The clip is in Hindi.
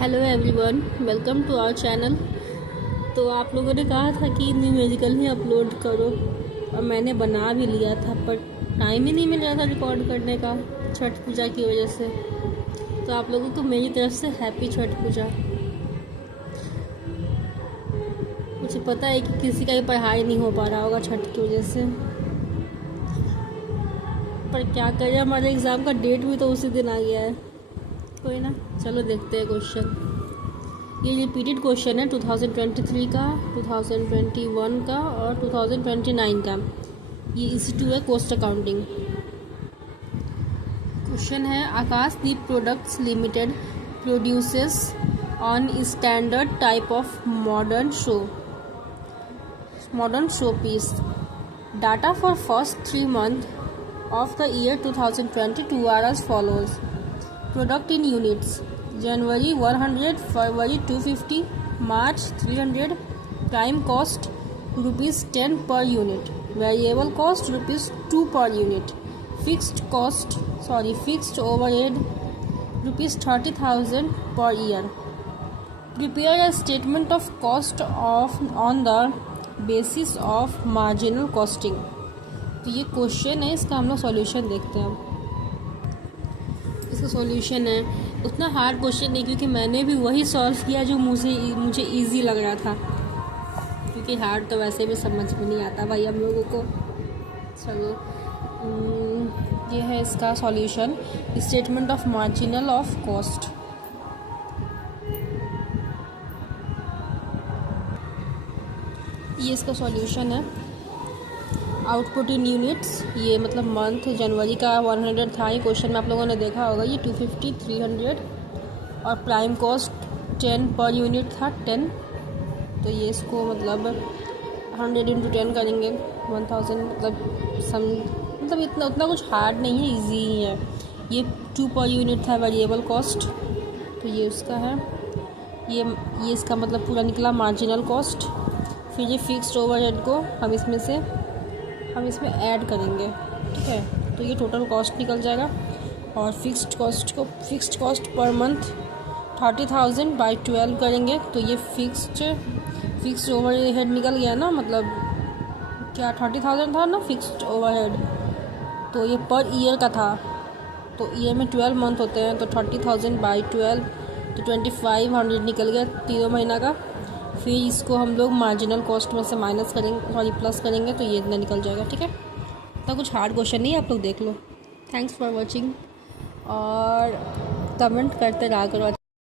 Hello everyone, welcome to our channel. तो आप लोगों ने कहा था कि न्यूमेरिकल ही अपलोड करो और मैंने बना भी लिया था, पर टाइम ही नहीं मिल रहा था रिकॉर्ड करने का छठ पूजा की वजह से। तो आप लोगों को मेरी तरफ से हैप्पी छठ पूजा। मुझे पता है कि किसी का भी पढ़ाई नहीं हो पा रहा होगा छठ की वजह से, पर क्या करें, हमारे एग्ज़ाम का डेट भी तो उसी दिन आ गया है। कोई ना, चलो देखते हैं क्वेश्चन। ये रिपीटेड क्वेश्चन है 2023 का, 2021 का और 2029 का। ये EC2 है, कॉस्ट अकाउंटिंग। क्वेश्चन है, Akashdeep products limited produces on standard type of modern show piece. Data for first 3 months of the year 2022 are as follows. Product in units: January 100, February 250, March 300. Prime cost rupees 10 per unit. Variable cost rupees 2 per unit. Fixed overhead rupees 30,000 per year. Prepare a statement of cost on the basis of marginal costing. तो ये क्वेश्चन है, इसका हम लोग सॉल्यूशन देखते हैं। इसका सॉल्यूशन है, उतना हार्ड क्वेश्चन नहीं, क्योंकि मैंने भी वही सॉल्व किया जो मुझे इजी लग रहा था, क्योंकि हार्ड तो वैसे भी समझ में नहीं आता भाई हम लोगों को। चलो, ये है इसका solution, statement of marginal of cost. ये इसका सॉल्यूशन है। आउटपुट इन यूनिट्स, ये मतलब मंथ जनवरी का 100 था, ये क्वेश्चन में आप लोगों ने देखा होगा। ये 250, 300 और प्राइम कॉस्ट 10 पर यूनिट था, 10। तो ये इसको मतलब 100 × 10 करेंगे, 1000। मतलब इतना उतना कुछ हार्ड नहीं है, इजी ही है। ये 2 पर यूनिट था वेरिएबल कॉस्ट, तो ये उसका है। ये इसका मतलब पूरा निकला मार्जिनल कॉस्ट। फिर ये फिक्स्ड ओवरहेड को हम इसमें ऐड करेंगे, ठीक है। तो ये टोटल कॉस्ट निकल जाएगा। और fixed cost per month 30,000 by 12 करेंगे, तो ये फिक्स्ड ओवरहेड निकल गया ना, मतलब क्या 30,000 था ना फिक्स्ड ओवरहेड, तो ये पर ईयर का था। तो ईयर में 12 मंथ होते हैं, तो 30,000 बाई 12 तो 2500 निकल गया तीनों महीना का। फिर इसको हम लोग मार्जिनल कॉस्ट में से प्लस करेंगे, तो ये इतना निकल जाएगा, ठीक है। तो कुछ हार्ड क्वेश्चन नहीं है, आप लोग देख लो। थैंक्स फॉर वॉचिंग और कमेंट करते रहा करो।